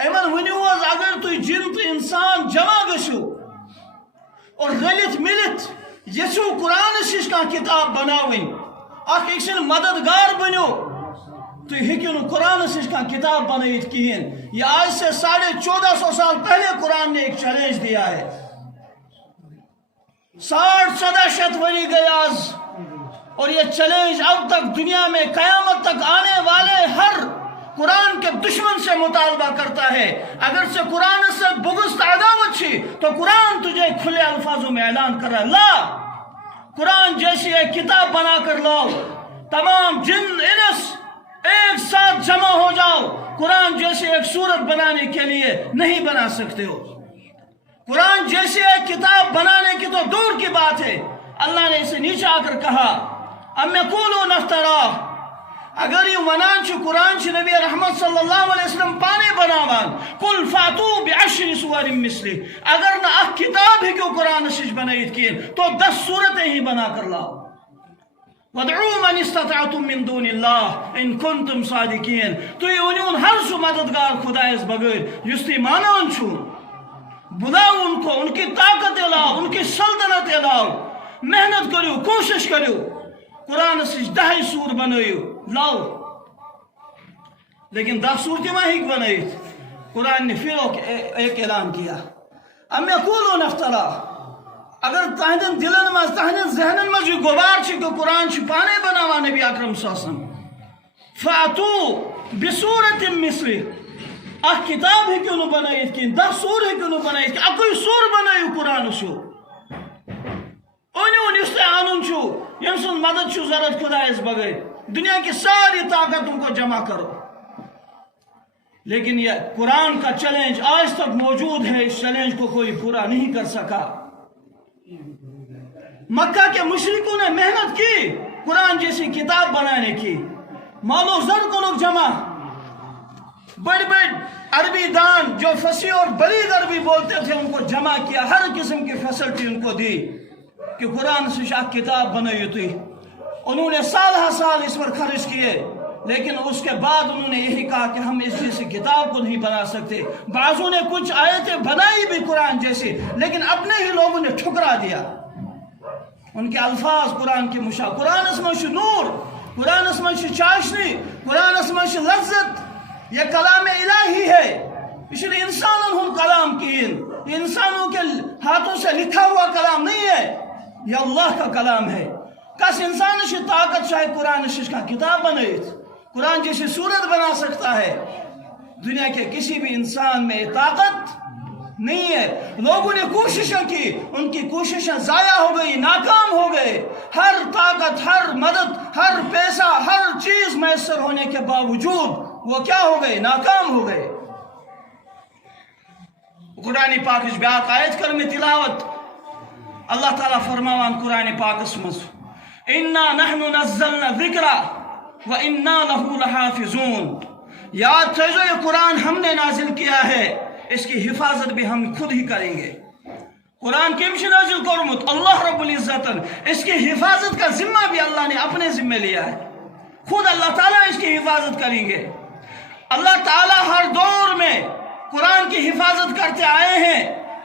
ایمن ونیوز اگر تھی جن تو انسان جمع گشو اور رلت ملت یسو قرآن شش کا کتاب بناوین اخ ایک سن مددگار بنو تو ہیکو نو قرآن شش کا کتاب بنائیت کہین. یہ آج سے 1450 سال پہلے قرآن نے ایک چیلنج دیا ہے. 60-70 وری گئے آج اور یہ چیلنج اب تک دنیا میں قیامت تک آنے والے ہر قرآن کے دشمن سے مطالبہ کرتا ہے. اگر سے قرآن سے بغض عداوت چھی تو قرآن تجھے کھلے الفاظوں میں اعلان کر رہا ہے لا قرآن جیسی ایک کتاب بنا کر لاؤ, تمام جن انس ایک ساتھ جمع ہو جاؤ. قرآن جیسی ایک صورت بنانے کے لیے نہیں بنا سکتے ہو. قرآن جیسی ایک کتاب بنانے کی تو دور کی بات ہے. اللہ نے اسے نیچے آ کر کہا ام یقولون افتراہ, اگر یہ ونان چھ قرآن چھ نبی رحمت صلی اللہ علیہ وسلم پانے بناوان قل فاتو بعشر سور مثلی, اگر نہ اک کتاب ہی کیوں قرآن شش بنائیت کین تو 10 صورتیں ہی بنا کر لاؤ. وَدْعُوا مَنِ اسْتَطَعْتُم مِّن دُونِ اللَّهِ اِن كُنتُم صَادِقِينَ. تو یہ انہوں ہر سو مددگار خدا اس بغیر یستی مانان چھو بلاؤ ان کو, ان کی طاقت لاؤ, ان کی سلطنت لاؤ, محنت کریو, کوشش کریو, قرآن سے 10 سور بنائیو لاؤ. لیکن 10 صورتیں ماں ہی بنائیت. قرآن نے پھر ایک اعلان کیا ام یقولون افتراہ, اگر تہندن دلن مز تہندن ذہنن مز یہ غبار چھ کہ قرآن چھ پانے بناوا نبی اکرم صلی اللہ علیہ وسلم فاتو بسورت مثلی, اخ کتاب ہے کیوں نہ بنائیت کین 10 سور ہے کیوں نہ بنائیت کین, اکوئی سور بنائیو قرآن شو انہوں اس سے آنن چھو یم سن مدد چھو ضرورت خدا اس بغیر. دنیا کی ساری طاقتوں کو جمع کرو. لیکن یہ قرآن کا چیلنج آج تک موجود ہے. اس چیلنج کو کوئی پورا نہیں کر سکا. مکہ کے مشرکوں نے محنت کی قرآن جیسی کتاب بنانے کی. مال و زر کو لوگ جمع, بڑے بڑے عربی دان جو فصیح اور بلیغ عربی بولتے تھے ان کو جمع کیا, ہر قسم کی فیسلٹی ان کو دی کہ قرآن سے شاہ کتاب بنائی تھی. انہوں نے سال اس پر خرچ کیے, لیکن اس کے بعد انہوں نے یہی کہا کہ ہم اس جیسی کتاب کو نہیں بنا سکتے. بعضوں نے کچھ آیتیں بنائی بھی قرآن جیسی, لیکن اپنے ہی لوگوں نے ٹھکرا دیا. ان کے الفاظ قرآن کی مشابہ, قرآن اس میں نور, قرآن اس میں چاشنی, قرآن اس میں لذت, یہ کلام الہی ہے. اس لیے انسانوں ہم کلام کین, انسانوں کے ہاتھوں سے لکھا ہوا کلام نہیں ہے, یہ اللہ کا کلام ہے. کس انسان سے طاقت شاید قرآن شش کا کتاب بنائیت, قرآن جیسی صورت بنا سکتا ہے. دنیا کے کسی بھی انسان میں طاقت نہیں ہے. لوگوں نے کوششیں کی, ان کی کوششیں ضائع ہو گئی, ناکام ہو گئے. ہر طاقت, ہر مدد, ہر پیسہ, ہر چیز میسر ہونے کے باوجود وہ کیا ہو گئے, ناکام ہو گئے. قرآن پاک اس بیاق آیت کرنے تلاوت اللہ تعالیٰ فرماوان قرآن پاک اسمس اِنَّا نَحْنُ نَزَّلْنَا ذِكْرَ وَإِنَّا لَهُ لَحَافِظُونَ. یاد تھیجو یہ قرآن ہم نے نازل کیا ہے, اس کی حفاظت بھی ہم خود ہی کریں گے. قرآن کم سے نازل کرمت اللہ رب العزت, اس کی حفاظت کا ذمہ بھی اللہ نے اپنے ذمہ لیا ہے. خود اللہ تعالیٰ اس کی حفاظت کریں گے. اللہ تعالیٰ ہر دور میں قرآن کی حفاظت کرتے آئے ہیں.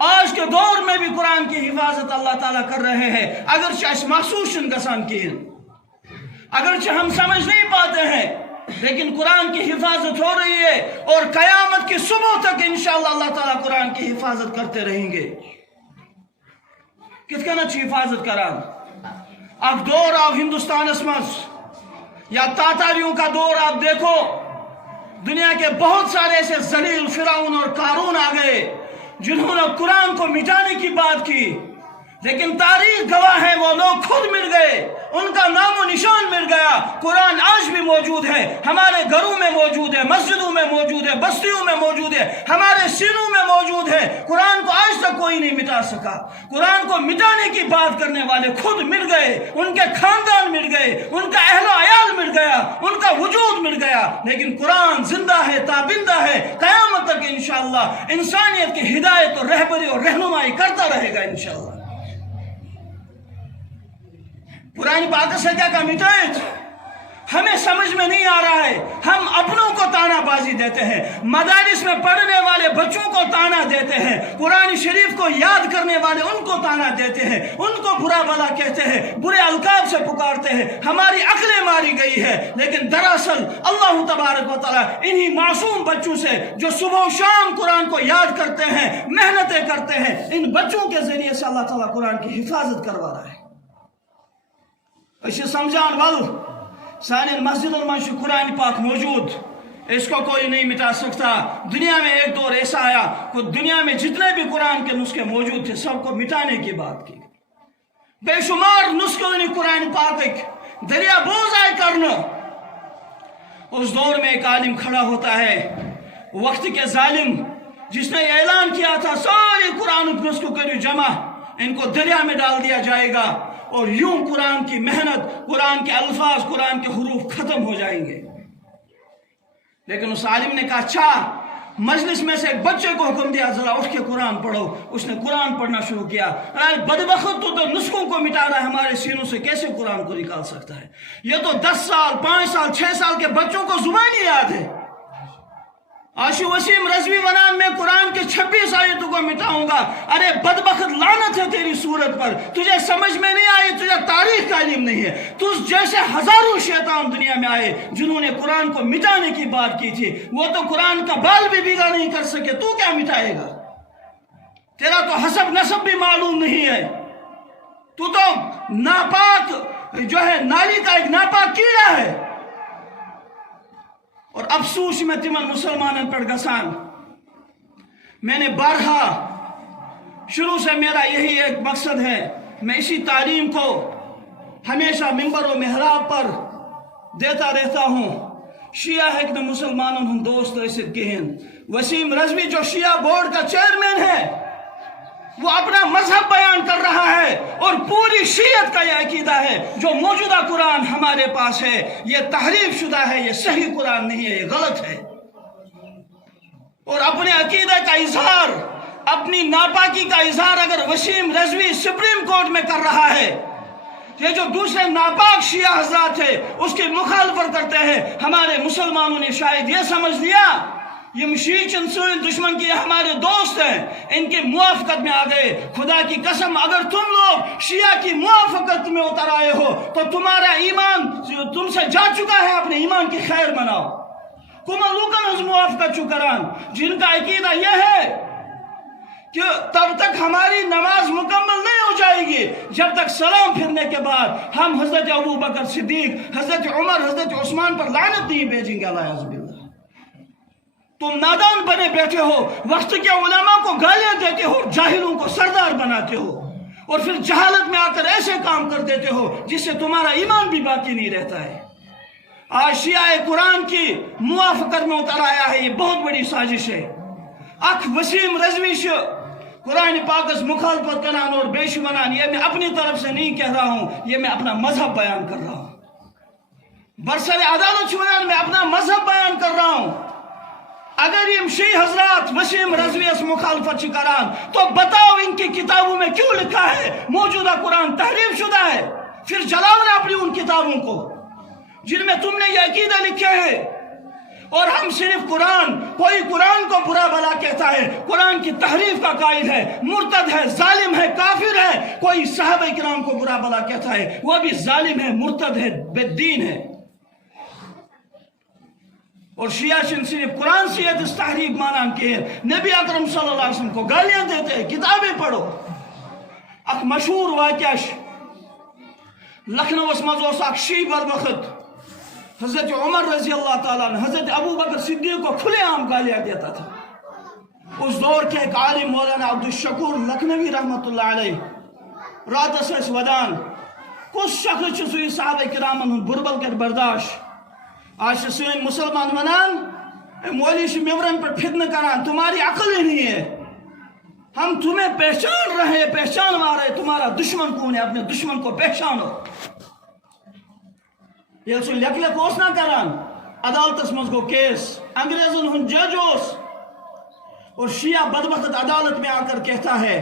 آج کے دور میں بھی قرآن کی حفاظت اللہ تعالیٰ کر رہے ہیں. اگرچہ اس محسوس گسان کی, اگرچہ ہم سمجھ نہیں پاتے ہیں, لیکن قرآن کی حفاظت ہو رہی ہے, اور قیامت کی صبح تک انشاءاللہ اللہ تعالیٰ قرآن کی حفاظت کرتے رہیں گے. کت کنچ حفاظت کران. اب دور آپ ہندوستان اسمس یا تاتاریوں کا دور آپ دیکھو, دنیا کے بہت سارے ایسے ذلیل فرعون اور قارون آ گئے جنہوں نے قرآن کو مٹانے کی بات کی, لیکن تاریخ گواہ ہے وہ لوگ خود مل گئے, ان کا نام و نشان مل گیا. قرآن آج بھی موجود ہے, ہمارے گھروں میں موجود ہے, مسجدوں میں موجود ہے, بستیوں میں موجود ہے, ہمارے سینوں میں موجود ہے. قرآن کو آج تک کوئی نہیں مٹا سکا. قرآن کو مٹانے کی بات کرنے والے خود مل گئے, ان کے خاندان مل گئے, ان کا اہل و عیال مل گیا, ان کا وجود مل گیا. لیکن قرآن زندہ ہے, تابندہ ہے, قیامت تک انشاءاللہ انسانیت کی ہدایت اور رہبری اور رہنمائی کرتا رہے گا انشاءاللہ. قرآن پاک سے کیا مٹائیت, ہمیں سمجھ میں نہیں آ رہا ہے، ہم اپنوں کو تانا بازی دیتے ہیں، مدارس میں پڑھنے والے بچوں کو تانا دیتے ہیں، قرآن شریف کو یاد کرنے والے ان کو تانا دیتے ہیں، ان کو برا بھلا کہتے ہیں، برے القاب سے پکارتے ہیں، ہماری عقلیں ماری گئی ہے۔ لیکن دراصل اللہ تبارک و تعالیٰ انہی معصوم بچوں سے جو صبح و شام قرآن کو یاد کرتے ہیں، محنتیں کرتے ہیں، ان بچوں کے ذریعے سے اللہ تعالیٰ قرآن کی حفاظت کروا رہا ہے۔ اسے سمجھان ول سانن مسجدن میں قرآن پاک موجود، اس کو کوئی نہیں مٹا سکتا۔ دنیا میں ایک دور ایسا آیا کہ دنیا میں جتنے بھی قرآن کے نسخے موجود تھے سب کو مٹانے کی بات کی، بے شمار نسخے قرآن پاک دریا بوز آئے کرنا۔ اس دور میں ایک عالم کھڑا ہوتا ہے، وقت کے ظالم، جس نے اعلان کیا تھا سارے قرآن نسخوں کو جمع، ان کو دریا میں ڈال دیا جائے گا، اور یوں قرآن کی محنت، قرآن کے الفاظ، قرآن کے حروف ختم ہو جائیں گے۔ لیکن اس عالم نے کہا اچھا، مجلس میں سے ایک بچے کو حکم دیا ذرا اٹھ کے قرآن پڑھو۔ اس نے قرآن پڑھنا شروع کیا۔ بدبخت تو نسخوں کو مٹا رہا ہے، ہمارے سینوں سے کیسے قرآن کو نکال سکتا ہے؟ یہ تو 10 سال 5 سال 6 سال کے بچوں کو زبانی یاد ہے۔ آشو وسیم رضوی ونان میں قرآن کے 26 آیتوں کو مٹاؤں گا۔ ارے بدبخت، لعنت ہے تیری صورت پر، تجھے سمجھ میں نہیں آئی، تجھے تاریخ کا علم نہیں ہے۔ تجھ جیسے ہزاروں شیطان دنیا میں آئے جنہوں نے قرآن کو مٹانے کی بات کی تھی، وہ تو قرآن کا بال بھی بھیگا نہیں کر سکے، تو کیا مٹائے گا؟ تیرا تو حسب نسب بھی معلوم نہیں ہے، تو ناپاک جو ہے نالی کا ایک ناپاک کیڑا ہے۔ اور افسوس میں تمن مسلمانن پر گسان، میں نے بارہا شروع سے میرا یہی ایک مقصد ہے، میں اسی تعلیم کو ہمیشہ ممبر و محراب پر دیتا رہتا ہوں۔ شیعہ ہے کہ مسلمانوں ہم دوست ایسے کہیں۔ وسیم رضوی جو شیعہ بورڈ کا چیئرمین ہے، وہ اپنا مذہب بیان کر رہا ہے، اور پوری شیعت کا یہ عقیدہ ہے جو موجودہ قرآن ہمارے پاس ہے یہ تحریف شدہ ہے، یہ صحیح قرآن نہیں ہے، یہ غلط ہے۔ اور اپنے عقیدہ کا اظہار، اپنی ناپاکی کا اظہار اگر وسیم رضوی سپریم کورٹ میں کر رہا ہے، یہ جو دوسرے ناپاک شیعہ حضرات ہیں اس کی مخالفت کرتے ہیں، ہمارے مسلمانوں نے شاید یہ سمجھ لیا یہ مشیق انسوئن دشمن کی ہمارے دوست ہیں، ان کی موافقت میں آ گئے۔ خدا کی قسم، اگر تم لوگ شیعہ کی موافقت میں اتر آئے ہو تو تمہارا ایمان تم سے جا چکا ہے، اپنے ایمان کی خیر مناؤ۔ کمن لوکن از موافقت چکران، جن کا عقیدہ یہ ہے کہ تب تک ہماری نماز مکمل نہیں ہو جائے گی جب تک سلام پھرنے کے بعد ہم حضرت ابو بکر صدیق، حضرت عمر، حضرت عثمان پر لعنت نہیں بھیجیں گے۔ اللہ عز باللہ، تم نادان بنے بیٹھے ہو، وقت کے علماء کو گالیاں دیتے ہو، جاہلوں کو سردار بناتے ہو، اور پھر جہالت میں آ کر ایسے کام کر دیتے ہو جس سے تمہارا ایمان بھی باقی نہیں رہتا ہے۔ آج شیعہ قرآن کی موافقت میں اتر آیا ہے، یہ بہت بڑی سازش ہے۔ اکھ وسیم رضوی سے قرآن پاک اس مخالفت کنان اور بیش منان، یہ میں اپنی طرف سے نہیں کہہ رہا ہوں، یہ میں اپنا مذہب بیان کر رہا ہوں۔ برسر عدالت چونان میں اپنا مذہب بیان کر رہا ہوں۔ اگر یہ شیعہ حضرات وسیم رضوی اس مخالفت چکران تو بتاؤ ان کی کتابوں میں کیوں لکھا ہے موجودہ قرآن تحریف شدہ ہے؟ پھر جلاؤ نا اپنی ان کتابوں کو جن میں تم نے یہ عقیدہ لکھے ہیں۔ اور ہم صرف کوئی قرآن کو برا بھلا کہتا ہے، قرآن کی تحریف کا قائل ہے، مرتد ہے، ظالم ہے، کافر ہے۔ کوئی صحابہ کرام کو برا بھلا کہتا ہے، وہ بھی ظالم ہے، مرتد ہے، بے دین ہے۔ اور شیعہ صرف قرآن سے اس تحریک مانان کے نبی اکرم صلی اللہ علیہ وسلم کو گالیاں دیتے ہیں۔ کتابیں پڑھو۔ اک مشہور واقعہ لکھنؤ اس مزوس اک شیعہ بدبخت حضرت عمر رضی اللہ تعالیٰ عنہ حضرت ابو بکر صدیق کو کھلے عام گالیاں دیتا تھا۔ اس دور کے ایک عالم مولانا عبدالشکور لکھنوی رحمت اللہ علیہ رات اس ودان کس شخص چھ صحابہ کرامن بربل کر برداشت۔ آج سین مسلمان ونان مولی سے ممبرن پر فتنہ کران، تمہاری عقل ہی نہیں ہے، ہم تمہیں پہچان رہے، پہچان مارے، تمہارا دشمن کون ہے، اپنے دشمن کو پہچانو۔ یہ سو لیک لیک اوس نہ کران، عدالت اس مزگو کیس، انگریزن ہن جج اوس، اور شیعہ بدبخت عدالت میں آ کر کہتا ہے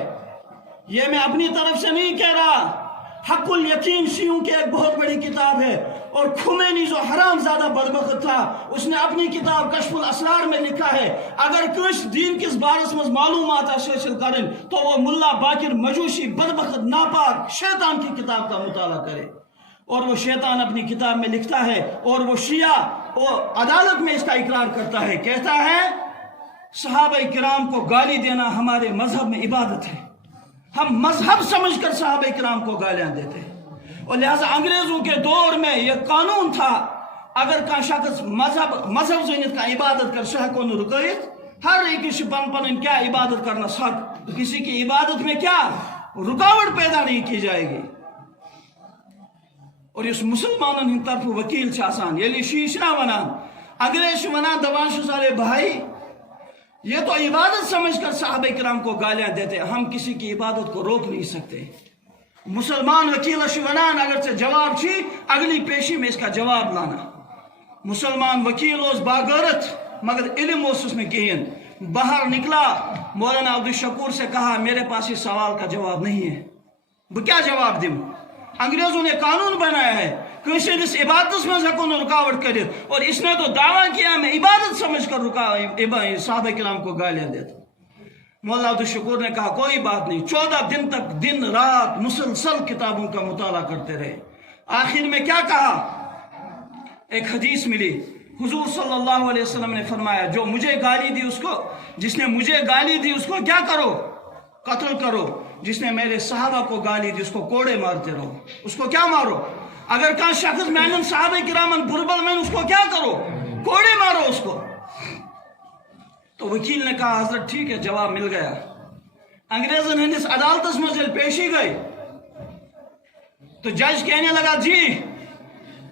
یہ میں اپنی طرف سے نہیں کہہ رہا، हक़ुल यकीन शियों की एक बहुत बड़ी किताब है। और खुमैनी जो हराम ज़्यादा बदबख्त था, उसने अपनी किताब कश्फुल असरार में लिखा है, अगर कुछ दीन किस बारस में मालूमात हासिल करें तो वो मुल्ला बाकिर मजूसी बदबख्त नापाक शैतान की किताब का मुताला करे। और वो शैतान अपनी किताब में लिखता है, और वो शिया वो अदालत में इसका इकरार करता है, कहता है सहाबा किराम को गाली देना हमारे मजहब में इबादत है, हम मजहब समझकर सहाबा किराम को गालियां देते हैं। और लिहाजा अंग्रेजों के दौर में यह कानून था, अगर का शख्स मजहब जनित का इबादत कर शह को रुकैत, हर एक पन क्या इबादत करना सक, किसी की इबादत में क्या रुकावट पैदा नहीं की जाएगी। और इस मुसलमानों की तरफ वकील आसान ये शीशना वनान अंग्रेज वनान दवान साले भाई ये तो इबादत समझकर साहबे किराम को गालियां देते, हम किसी की इबादत को रोक नहीं सकते। मुसलमान वकील वनान अगर से जवाब छी अगली पेशी में इसका जवाब लाना। मुसलमान वकील उस बागरत मगर इल्म उसमें कहें, बाहर निकला, मौलाना अब्दुल शकूर से कहा मेरे पास इस सवाल का जवाब नहीं है, वो क्या जवाब दूं? अंग्रेजों ने कानून बनाया है कि इस इबादत में हकों रुकावट करे, और इसने तो दावा किया मैं इबादत समझकर साहबे किराम को गालियां देता। मौलाना अब्दुल शकूर ने कहा कोई बात नहीं। 14 दिन तक दिन रात मुसलसल किताबों का मुताला करते रहे। आखिर में क्या कहा? एक हदीस मिली, हुजूर सल्लल्लाहु अलैहि वसल्लम ने फरमाया जो मुझे गाली दी उसको, जिसने मुझे गाली दी उसको क्या करो? कत्ल करो। जिसने मेरे सहाबा को गाली दी उसको कोड़े मारते रहो। उसको क्या मारो? अगर कहा शख्स मैंने सहाबे किरामन बुरबल में, उसको क्या करो? कोड़े मारो उसको। तो वकील ने कहा हजरत ठीक है, जवाब मिल गया। अंग्रेजों ने इस अदालत में जल पेशी गई तो जज कहने लगा जी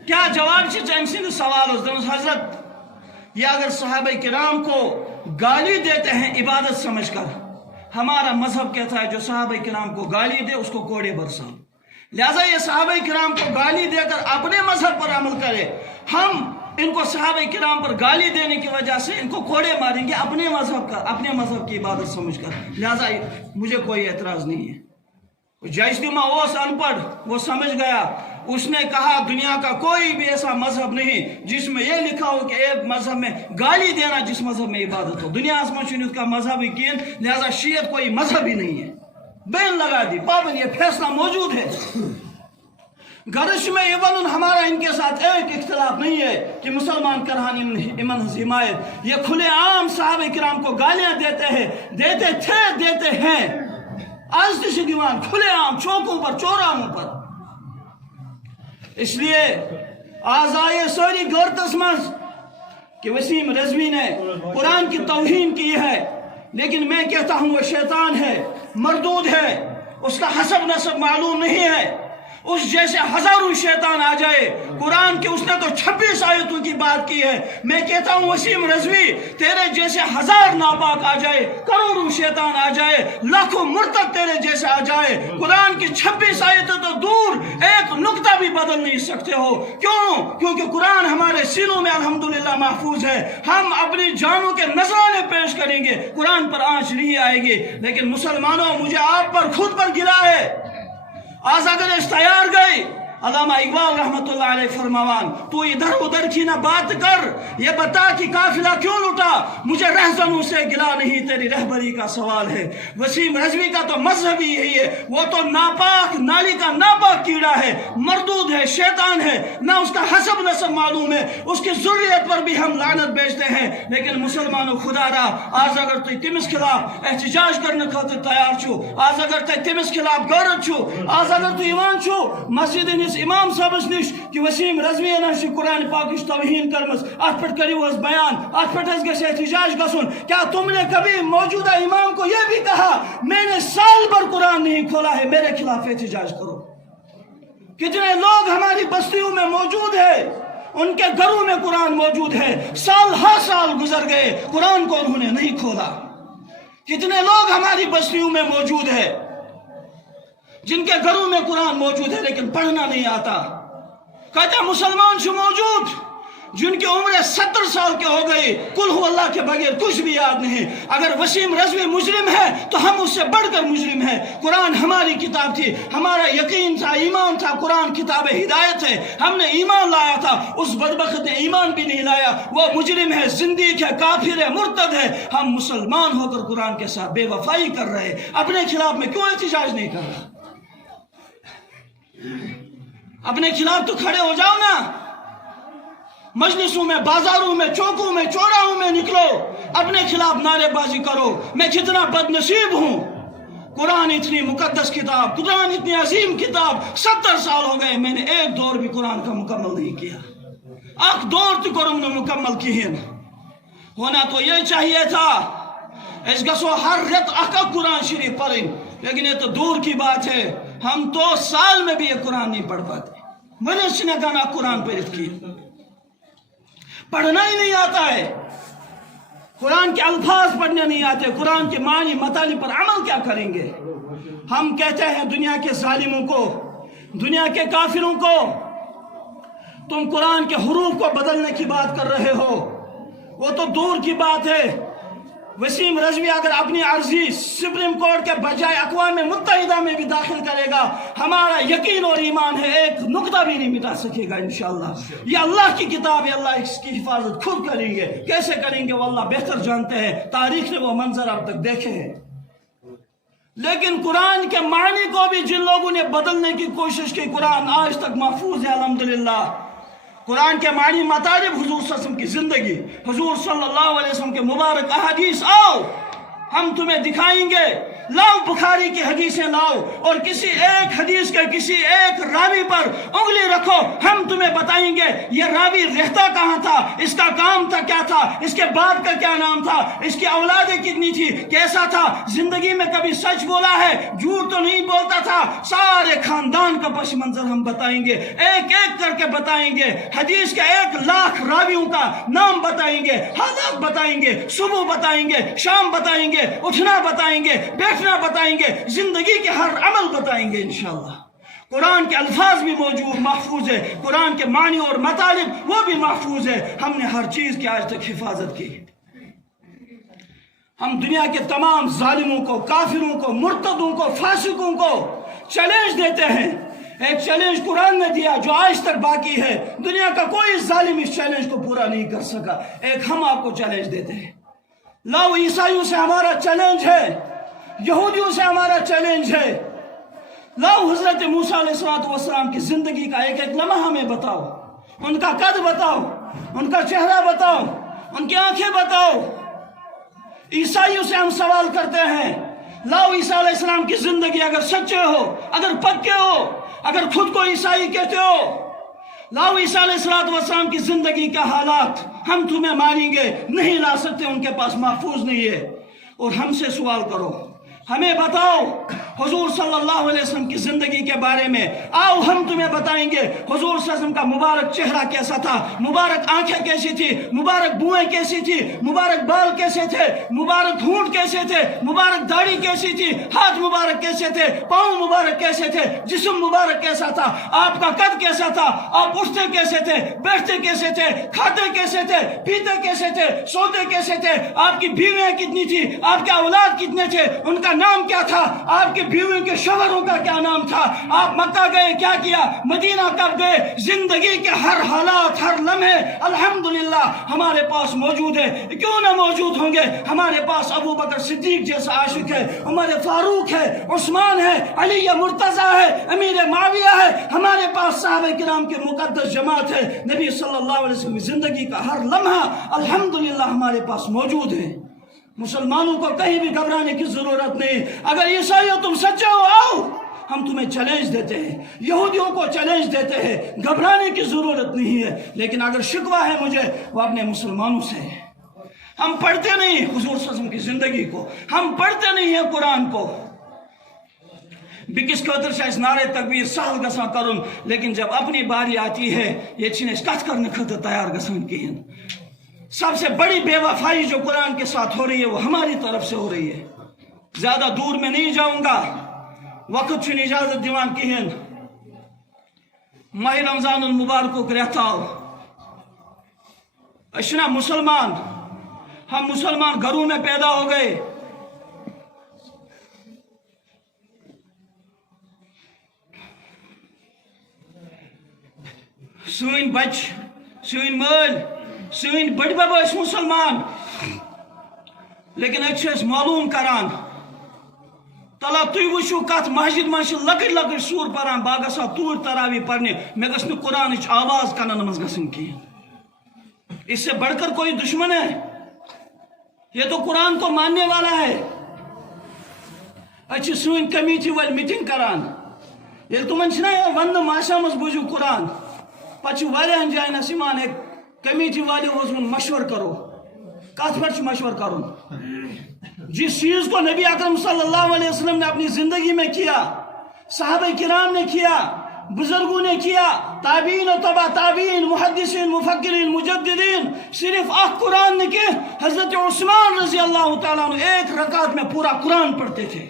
क्या जवाब से सवाल हजरत ये अगर सहाबे किराम को गाली देते हैं इबादत समझकर, हमारा मजहब कहता है जो सहाबे किराम को गाली दे उसको कोड़े बरसाओ। लिहाजा ये सहाबे किराम को गाली देकर अपने मजहब पर अमल करे, हम इनको सहाबे किराम पर गाली देने की वजह से इनको कोड़े मारेंगे अपने मजहब की इबादत समझकर। लिहाजा मुझे कोई एतराज नहीं है। जैसमा वो अनपढ़ वो समझ गया, उसने कहा दुनिया का कोई भी ऐसा मजहब नहीं जिसमें यह लिखा हो कि एक मजहब में गाली देना जिस मजहब में इबादत हो। दुनिया में उसका मजहब ही किन, लिहाजा शियत कोई मजहब ही नहीं है। बैन लगा दी, पाबंद, ये फैसला मौजूद है। गर्श में इवन हमारा इनके साथ एक इख्तिलाफ नहीं है कि मुसलमान करहान इमन हिमायत ये खुले आम साहबे किराम को गालियां देते हैं आज से दीवान खुले आम चौकों पर चौराहों पर। इसलिए आज आए सारी गौर तस्मस कि वसीम रजवी ने कुरान की तौहीन की है, लेकिन मैं कहता हूं वो शैतान है, मरदूद है, उसका हसब नसब मालूम नहीं है। उस जैसे हजारों शैतान आ जाए, कुरान के उसने तो 26 आयतों की बात की है। मैं कहता हूं वसीम रजवी तेरे जैसे 1000 नापाक आ जाए, करोड़ों शैतान आ जाए, लाखों मुर्तद तेरे जैसे आ जाए, कुरान की 26 आयतें तो दूर एक नुक्ता भी बदल नहीं सकते हो। क्यों? क्योंकि कुरान हमारे सीनों में अल्हम्दुलिल्लाह महफूज है। हम अपनी जानों के नजराने पेश करेंगे, कुरान पर आंच नहीं आएगी। लेकिन मुसलमानों मुझे आप पर खुद पर गिरा है। आज अगर इस तैयार गई, अल्लामा इकबाल रहमतुल्लाह अलैह फरमावान तू इधर उधर की ना बात कर, ये बता कि काफिला क्यों लुटा, मुझे रहजनों से गिला नहीं तेरी रहबरी का सवाल है। वसीम रजवी का तो मजहब ही यही है, वो तो नापाक नाली का नापाक कीड़ा है, मरदूद है, शैतान है, ना उसका हसब नसब मालूम है, उसकी ज़ुर्रियत पर भी हम लानत बेचते हैं। लेकिन मुसलमानों खुदारा आज अगर तु तिमिस खिलाफ एहतजाज करने खातिर तैयार छो, आज अगर तु तिमिस खिलाफ गौरत छो, आज अगर तु ईमान छो मस्जिद इमाम साहब निश कि वसीम रजवी कुरान पाक तौहीन करमस अत पे करियो बयान, अत पे एहतजाज गसुन। क्या तुमने कभी मौजूदा इमाम को यह भी कहा मैंने साल भर कुरान नहीं खोला है, मेरे खिलाफ एहतजाज करो? कितने लोग हमारी बस्तियों में मौजूद है, उनके घरों में कुरान मौजूद है, साल हर साल गुजर गए, कुरान को उन्होंने नहीं खोला। कितने लोग हमारी बस्तियों में मौजूद है जिनके घरों में कुरान मौजूद है लेकिन पढ़ना नहीं आता। कहता मुसलमान से मौजूद जिनकी उम्र 70 साल के हो गई, कुल हु अल्लाह के बगैर कुछ भी याद नहीं। अगर वसीम रज़वी मुजरिम है तो हम उससे बढ़कर मुजरिम हैं। कुरान हमारी किताब थी, हमारा यकीन था, ईमान था, कुरान किताब हिदायत है, हमने ईमान लाया था। उस बदबख्त ने ईमान भी नहीं लाया, वो मुजरिम है, जिंदीक है, काफिर है, मुर्तद है। हम मुसलमान होकर कुरान के साथ बेवफाई कर रहे, अपने खिलाफ में क्यों एहतजाज नहीं कर रहा? अपने खिलाफ तो खड़े हो जाओ ना। मजलिसों में, बाजारों में, चौकों में, चौराहों में निकलो, अपने खिलाफ नारेबाजी करो। मैं कितना बदनसीब हूं, कुरान इतनी मुकद्दस किताब, कुरान इतनी अजीम किताब, 70 साल हो गए मैंने एक दौर भी कुरान का मुकम्मल नहीं किया। अक दौर तो कुरान ने मुकम्मल किए न। होना तो ये चाहिए था, इस गसो हर रत अक कुरान शरीफ पढ़ें, लेकिन ये तो दूर की बात है। हम तो साल में भी ये कुरान नहीं पढ़ पाते। मनुष्य ने गाना कुरान पढ़ित किया, पढ़ना ही नहीं आता है, कुरान के अल्फाज पढ़ने नहीं आते, कुरान के मानी मताली पर अमल क्या करेंगे? हम कहते हैं दुनिया के जालिमों को, दुनिया के काफिरों को, तुम कुरान के हुरूफ को बदलने की बात कर रहे हो, वो तो दूर की बात है। वसीम रज़वी अगर अपनी अर्जी सुप्रीम कोर्ट के बजाय अक़वाम मुत्तहिदा में भी दाखिल करेगा, हमारा यकीन और ईमान है एक नुक्ता भी नहीं मिटा सकेगा इंशाअल्लाह। ये अल्लाह की किताब है, अल्लाह इसकी हिफाजत खुद करेंगे। कैसे करेंगे वो अल्लाह बेहतर जानते हैं, तारीख ने वो मंजर अब तक देखे हैं। लेकिन कुरान के मानी को भी जिन लोगों ने बदलने की कोशिश की, कुरान आज तक महफूज है अल्हम्दुलिल्लाह। कुरान के मानी मतालिब, हुजूर सल्लल्लाहु अलैहि वसल्लम की जिंदगी, हुजूर सल्लल्लाहु अलैहि वसल्लम के मुबारक अहादीस, आओ हम तुम्हें दिखाएंगे। लाओ बुखारी की हदीसें लाओ और किसी एक हदीस के किसी एक रावी पर उंगली रखो, हम तुम्हें बताएंगे ये रावी रहता कहाँ था, इसका काम था क्या था, इसके बाप का क्या नाम था, इसकी औलादें कितनी थी, कैसा था, जिंदगी में कभी सच बोला है, झूठ तो नहीं बोलता था। सारे खानदान का पस मंजर हम बताएंगे, एक एक करके बताएंगे। हदीस के 1 लाख रावियों का नाम बताएंगे, हालात बताएंगे, सुबह बताएंगे, शाम बताएंगे, उठना बताएंगे, बैठना बताएंगे, जिंदगी के हर अमल बताएंगे इंशाअल्लाह। कुरान के अल्फाज भी मौजूद महफूज है, कुरान के मानी और मतालिब वो भी महफूज है। हमने हर चीज की आज तक हिफाजत की। हम दुनिया के तमाम जालिमों को, काफिरों को, मुर्तदों को, फासिकों को चैलेंज देते हैं। एक चैलेंज कुरान ने दिया जो आज तक बाकी है, दुनिया का कोई जालिम इस चैलेंज को पूरा नहीं कर सका। एक हम आपको चैलेंज देते हैं। लाओ, ईसाइयों से हमारा चैलेंज है, यहूदियों से हमारा चैलेंज है। लाओ हजरत मूसा अलैहिस्सलाम की जिंदगी का एक एक लम्हा हमें बताओ, उनका कद बताओ, उनका चेहरा बताओ, उनकी आंखें बताओ। ईसाइयों से हम सवाल करते हैं, लाओ ईसा अलैहिस्सलाम की जिंदगी अगर सच्चे हो, अगर पक्के हो, अगर खुद को ईसाई कहते हो, लाओ ईसा अलैहिस्सलाम की जिंदगी का हालात, हम तुम्हें मानेंगे। नहीं ला सकते, उनके पास महफूज नहीं है। और हमसे सवाल करो, हमें बताओ हुजूर सल्लल्लाहु अलैहि वसल्लम की जिंदगी के बारे में। आओ हम तुम्हें बताएंगे हुजूर सल्लल्लाहु अलैहि वसल्लम का मुबारक चेहरा कैसा था, मुबारक आंखें कैसी थी, मुबारक बुएं कैसी थी, मुबारक बाल कैसे थे, मुबारक होंठ कैसे थे, मुबारक दाढ़ी कैसी थी, हाथ मुबारक कैसे थे, पाँव मुबारक कैसे थे, जिस्म मुबारक कैसा था, आपका कद कैसा था, आप उठते कैसे थे, बैठते कैसे थे, खाते कैसे थे, पीते कैसे थे, सोते कैसे थे, आपकी बीवियां कितनी थी, आपके औलाद कितने थे, उनका नाम क्या था, आपके बीवियों के शोहरों का क्या नाम था, आप मक्का गए क्या किया, मदीना कब गए। जिंदगी के हर हालात, हर लम्हे अल्हम्दुलिल्लाह हमारे पास मौजूद है। क्यों ना मौजूद होंगे, हमारे पास अबू बकर सिद्दीक जैसा आशिक है, उमर फारूक है, उस्मान है, अली मुर्तजा है, अमीर माविया है, हमारे पास साहबे किराम के मुकद्दस जमात है। नबी सल्लल्लाहु अलैहि वसल्लम जिंदगी का हर लम्हा अल्हम्दुलिल्लाह हमारे पास मौजूद है। मुसलमानों को कहीं भी घबराने की जरूरत नहीं। अगर ईसाई हो, तुम सच्चे हो, आओ हम तुम्हें चैलेंज देते हैं, यहूदियों को चैलेंज देते हैं, घबराने की जरूरत नहीं है। लेकिन अगर शिकवा है मुझे, वो अपने मुसलमानों से है। हम पढ़ते नहीं हुजूर सल्लल्लाहु अलैहि वसल्लम की जिंदगी को, हम पढ़ते नहीं है कुरान को। बिकिस खतर से नारे तकबीर साल गसा करुन, लेकिन जब अपनी बारी आती है ये चीज कथ करने खतर तैयार गसन कहें। सबसे बड़ी बेवफाई जो कुरान के साथ हो रही है वो हमारी तरफ से हो रही है। ज्यादा दूर में नहीं जाऊंगा, वक्त चुन इजाजत दीवान कहें। माह रमजान मुबारक रहता हो, अशना मुसलमान, हम मुसलमान घरों में पैदा हो गए, सन बच, सन मल, सन बड़ बब मुसलमान, लेकिन अस मालूम करान तला तुम वो कत मस्जिद मज लकट लकट सूर पान बह गा तूर तरावी पढ़ने मे गस कुरान आवाज कनन मज गसन कहें। इससे बढ़कर कोई दुश्मन है? ये तो कुरान को मानने वाला है। अच्छी सन कमेटी वाल मीटिंग करान ये तुमन वन माशा मज बूझू कुरान पे वारियान जायन ईमान है कमेटी वाले मशवर करो कत पे मशवर करो जिस चीज को नबी अकरम सल्लल्लाहु अलैहि वसल्लम ने अपनी जिंदगी में किया, सहाबा किराम ने किया, बुजुर्गों ने किया, ताबीन और तबा ताबीन, मुहद्दिसीन, मुफक्किरीन, मुजद्दिदीन, सिर्फ कुरान ने किया। हजरत उस्मान रजी अल्लाह तआला अन्हु एक रकात में पूरा कुरान पढ़ते थे।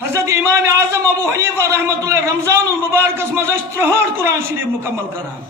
हजरत इमाम आजम अबू हनीफा रहमतुल्लाह रमजानुल मुबारक में 63 कुरान शरीफ मुकम्मल करान,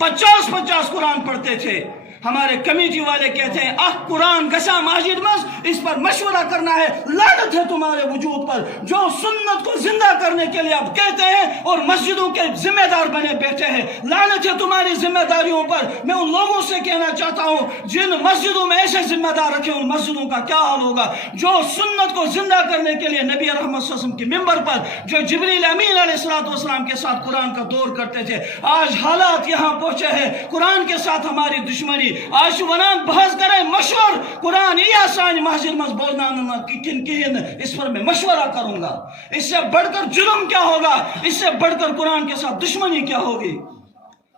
50-50 कुरान पढ़ते थे। हमारे कमेटी वाले कहते हैं कुरान गसा माजिद मस, इस पर मशवरा करना है। लानत है तुम्हारे वजूद पर जो सुन्नत को जिंदा करने के लिए आप कहते हैं और मस्जिदों के जिम्मेदार बने बैठे हैं। लानत है तुम्हारी जिम्मेदारियों पर। मैं उन लोगों से कहना चाहता हूं जिन मस्जिदों में ऐसे जिम्मेदार रखे, उन मस्जिदों का क्या हाल होगा जो सुन्नत को जिंदा करने के लिए नबी रहमत सल्लल्लाहु अलैहि वसल्लम की मिंबर पर जो जिब्रील अमीन अलैहिस्सलाम के साथ कुरान का दौर करते थे। आज हालात यहां पहुंचे हैं, कुरान के साथ हमारी दुश्मनी। आज वनान बहस करें मशवर कुरान या सान मस्जिद मज बोलना किन इस पर मैं मशवरा करूंगा। इससे बढ़कर जुर्म क्या होगा, इससे बढ़कर कुरान के साथ दुश्मनी क्या होगी।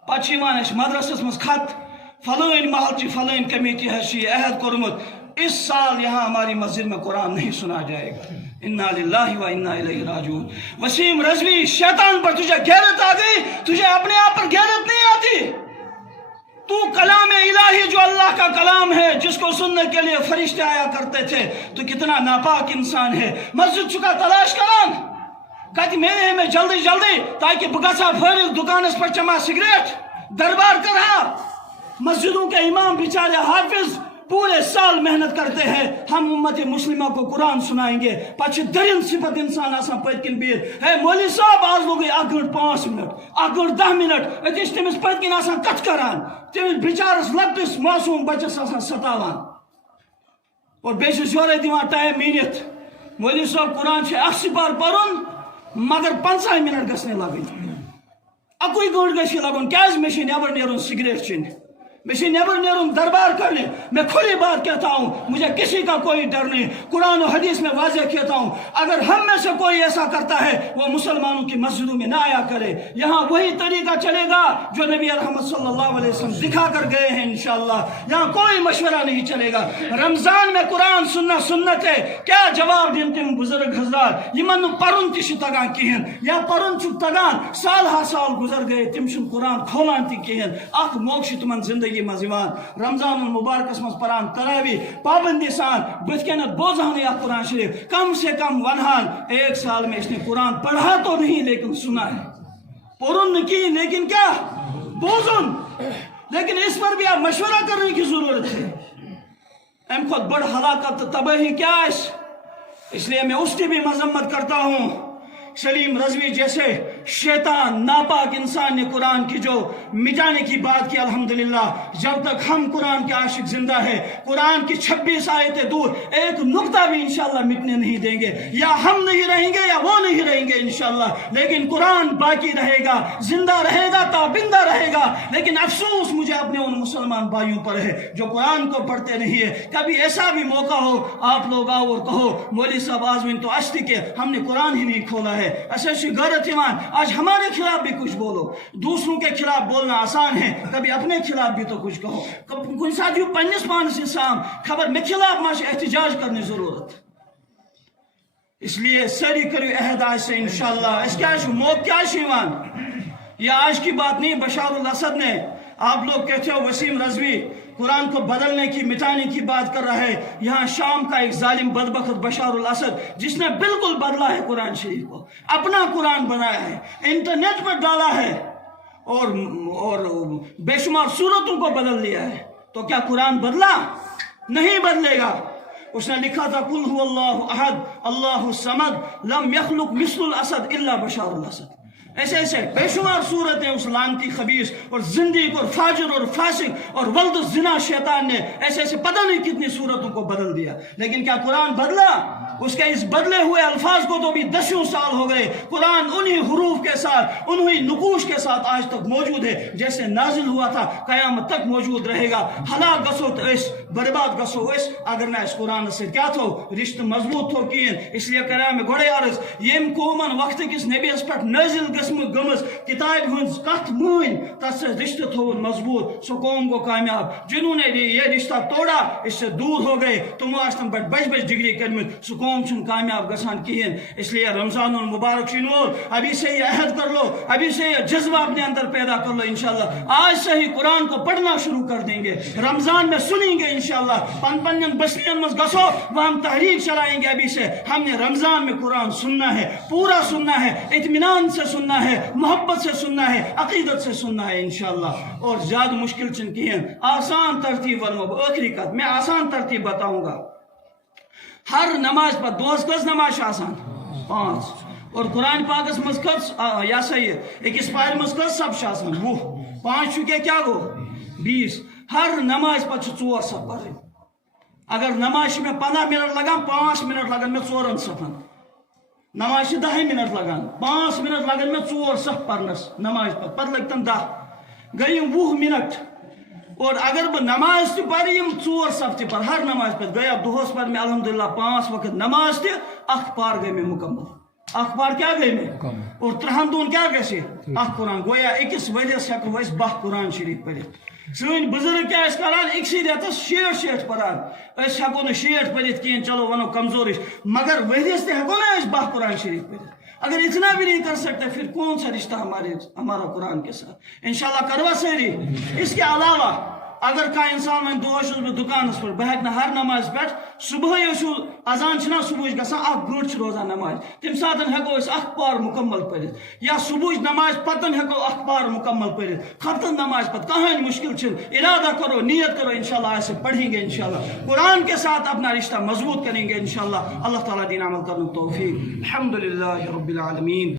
पाचिमान मदरसस मज खत फलाइन महल फलाइन कमेटी है अहद कोरमुत, इस साल यहाँ हमारी मस्जिद में कुरान नहीं सुना जाएगा। इन्ना लिल्लाहि व इन्ना इलैहि राजिऊन। वसीम रजवी, शैतान पर तुझे गैरत आ गई, तुझे अपने आप पर गैरत नहीं आती। तू कलाम इलाही जो अल्लाह का कलाम है जिसको सुनने के लिए फरिश्ते आया करते थे, तो कितना नापाक इंसान है। मस्जिद चुका तलाश करान कत मेरे में जल्दी जल्दी ताकि बगसा फरिग दुकान पर चमा सिगरेट दरबार करा। मस्जिदों के इमाम बेचारे हाफिज पूरे साल मेहनत करते हैं, हम उम्मत मुस्लिमा को कुरान सुनाएंगे। पछ दरिन सिफत इंसान आसान पतकिन बीर है मौली साहब आज लोग 1 घंटे 5 मिनट 1 घंटे 10 मिनट अतिश तमिस पतकिन आसान कथ करान, तमिस बिचारस लकटिस मासूम बच्चस आसान सतावान और बेसिस जोरे दिवान टाइम मीनित। मौली साहब कुरान छे 80 बार पढ़ुन मगर 50 मिनट गसने लगन, अकुई घंटे गसी लगन क्याज मे छे नेबर नेरुन सिगरेट चेन, मैं नेबर नेरुन दरबार करने। मैं खुली बात कहता हूँ, मुझे किसी का कोई डर नहीं। कुरान और हदीस में वाज़ेह कहता हूँ, अगर हम में से कोई ऐसा करता है वो मुसलमानों की मस्जिदों में ना आया करे। यहाँ वही तरीका चलेगा जो नबी रहमत सल्लल्लाहु अलैहि वसल्लम दिखा कर गए हैं इंशाअल्लाह। यहाँ कोई मशवरा नहीं चलेगा। रमजान में कुरान सुनना सुन्नत है। क्या जवाब दिन तुम बुजुर्ग हजरात यमन परुन तिश तगान कहें या परुन चुक तगान साल हा साल गुजर गए तिम कुरान खोलान ती कहें अख मोक्ष तुमन जिंदगी मजिवान रमजान मुबारक मज परान तरावी पाबंदी सान बचकन बोझान या कुरान शरीफ कम से कम वनहान 1 साल में इसने कुरान पढ़ा तो नहीं लेकिन सुना है। पुरुन की लेकिन क्या बोझुन, लेकिन इस पर भी आप मशवरा करने की जरूरत है। एम खुद बड़ हलाकत तबाही क्या है, इसलिए मैं उसकी भी मजम्मत करता हूँ। सलीम रजवी जैसे शैतान नापाक इंसान ने कुरान की जो मिटाने की बात की, अल्हम्दुलिल्लाह जब तक हम कुरान के आशिक जिंदा है कुरान की 26 आयतें दूर एक नुक्ता भी इंशाल्लाह मिटने नहीं देंगे। या हम नहीं रहेंगे या वो नहीं रहेंगे इंशाल्लाह, लेकिन कुरान बाकी रहेगा, जिंदा रहेगा, ताबिंदा रहेगा। लेकिन अफसोस मुझे अपने उन मुसलमान भाइयों पर है जो कुरान को पढ़ते नहीं है। कभी ऐसा भी मौका हो आप लोग आओ और कहो मौली साहब आजमिन तो अश्ती के हमने कुरान ही नहीं खोला है। ऐसे गैरत ईमान आज हमारे खिलाफ भी कुछ बोलो। दूसरों के खिलाफ बोलना आसान है, कभी अपने खिलाफ भी तो कुछ कहो। कुछ साथियों पन्निस पानस इंसान खबर में खिलाफ माश एहतजाज करने जरूरत। इसलिए सारी करियो अहद आज से इंशाअल्लाह। इस क्या मौत क्या ईमान, यह आज की बात नहीं। बशारुल असद ने, आप लोग कहते हो वसीम रजवी कुरान को बदलने की मिटाने की बात कर रहा है। यहाँ शाम का एक जालिम बदबख्त बशारुल असद जिसने बिल्कुल बदला है कुरान शरीफ को, अपना कुरान बनाया है, इंटरनेट पर डाला है और बेशुमार सूरतों को बदल दिया है। تو کیا قرآن بدلا؟ نہیں بدلے گا۔ اس نے لکھا تھا قل هو اللہ احد اللہ الصمد لم یخلق مثل الاسد الا بشار الاسد۔ ایسے ایسے بے شمار صورتیں اس لعنتی خبیث اور زندیق اور فاجر اور فاسق اور ولد الزنا شیطان نے ایسے ایسے پتہ نہیں کتنی صورتوں کو بدل دیا، لیکن کیا قرآن بدلا؟ اس کے اس بدلے ہوئے الفاظ کو تو بھی 10 سال ہو گئے، قرآن انہی حروف کے ساتھ انہی نقوش کے ساتھ آج تک موجود ہے، جیسے نازل ہوا تھا قیامت تک موجود رہے گا۔ ہلاک گسو تو اس برباد گسو اس اگر نہ اس قرآن سے کیا تھو رشتہ مضبوط تھو کین۔ اس لیے کرا میں گوڑے عرض یم قومن وقت کس نبی اس پر نازل گسم گمز کتاب ہنز کت مون تس سے رشتہ تھو مضبوط، سو قوم کو کامیاب۔ جنہوں نے یہ رشتہ توڑا اس سے دور ہو گئے، تم آستم پر بج بج ڈگری کرمت، سو قوم چھن کامیاب گسان کہین۔ اس لیے رمضان المبارک شنور ابھی سے یہ عہد کر لو، ابھی سے یہ جذبہ اپنے اندر پیدا کر لو انشاءاللہ۔ آج سے ہی قرآن کو پڑھنا شروع کر دیں گے، رمضان میں سنیں گے انشاءاللہ، پن بستیاں مز گسو وہاں ہم تحریک چلائیں گے۔ ابھی سے ہم نے رمضان میں قرآن سننا ہے، پورا سننا ہے، اطمینان سے سننا ہے، محبت سے سننا ہے، عقیدت سے سننا ہے انشاءاللہ۔ اور زیادہ مشکل چن کہین، آسان ترتیب ورنو آخری کت میں آسان ترتیب بتاؤں گا۔ ہر نماز پر دوز کس نماز آسان 5 اور قرآن پاکس مز کس یا سید ایکس پائر مز کس سب آسان 20 5 چکے کیا گو 20۔ ہر نماز پر 4 صف پڑھیں۔ اگر نماز میں 15 منٹ لگان 5 منٹ لگان میں 4 صفن، نماز 10 منٹ لگان 5 منٹ لگان میں 4 صف پڑھنس نماز پر، پتہ لگتن 10 گئی 20 منٹ۔ اور اگر بہ نماز تہ پڑھ 4 صف تہ پڑھ، ہر نماز پہ گیا دہس پڑھ میں الحمدللہ 5 وقت نماز تہ اخ پار گئی میں مکمل، اخ پار کیا گئی میں اور 3 دون کیا گژھِ اخ قرآن، گویا أکس ؤریس ہیکو أسۍ 12 قرآن شریف پڑھت۔ سن بزرگ کیا کران أکسٕے رٮ۪تس 60 پران، أسۍ ہیکو نہٕ 60 پٔرِتھ کِہیٖنۍ، چلو ونو کمزور مگر ؤریس تہ ہیکو نا أسۍ 12 قرآن شریف پڑھت۔ اگر اتنا بھی نہیں کر سکتے پھر کون سا رشتہ ہمارا قرآن کے ساتھ؟ انشاءاللہ کروا سیری۔ اس کے علاوہ اگر کا انسان میں دہس بہ دکانس پر بہ ہیکہ نہ ہر نماز پہ صبح اذان چھنا صبح گژھان 1 گھنٹہ روزان نماز، تم سات ہیکو اس اخ پار مکمل پڑھت، یا صبح نماز پتن ہیکو اخ پار مکمل پڑھت، ختم نماز پتہ کہانی مشکل چھن، ارادہ کرو نیت کرو انشاءاللہ ایسے پڑھیں گے انشاءاللہ، قرآن کے ساتھ اپنا رشتہ مضبوط کریں گے انشاءاللہ۔ اللہ تعالیٰ دین عمل کرنے توفیق۔ الحمدللہ رب العالمین۔